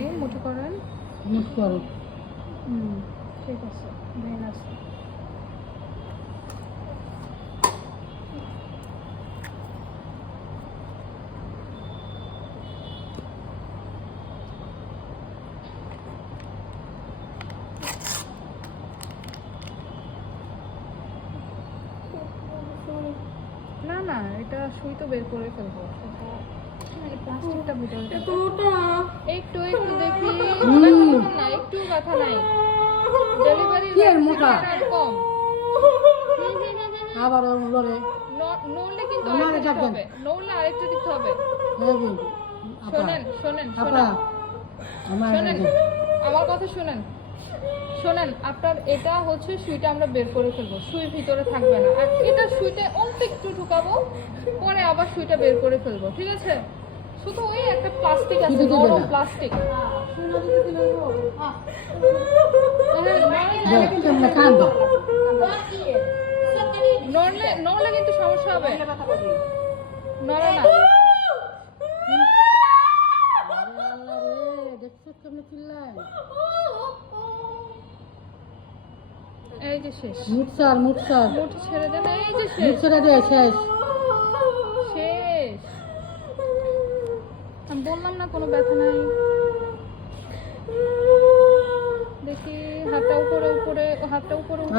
দেখি মুঠো করেন। মুঠ করো। ঠিক আছে, ভেন আছে। না না, এটা সুই তো বের করে ফেলবো, প্লাস্টিকটা ভিতরে একটু একটু দেখি। না, একটু ব্যথা নাই, ডেলিভারি মোটা কম। আবার লড়ে নড়লে কিন্তু আরেকটা দিতে হবে, নড়লে আরেকটা দিতে হবে। শোনেন শোনেন শোনেন শোনেন, আমার কথা শোনেন শোনেন। আপনার এটা হচ্ছে সুইটা আমরা বের করে ফেলবো, সুই ভিতরে থাকবে না। আর এটা সুইতে অল্প একটু ঢুকাবো, পরে আবার সুইটা বের করে ফেলবো, ঠিক আছে? শুধু ওই একটা প্লাস্টিক আছে, নরম প্লাস্টিক। নড়লে কিন্তু সমস্যা হবে, নড়ে না। এই যে শেষ, মুঠসার মুঠি ছেড়ে দেন। এই যে শেষ, শেষ। শেষ। আমি বললাম না কোনো ব্যথা নাই। দেখি হাতটা উপরে উপরে, হাতটা উপরে উঠান।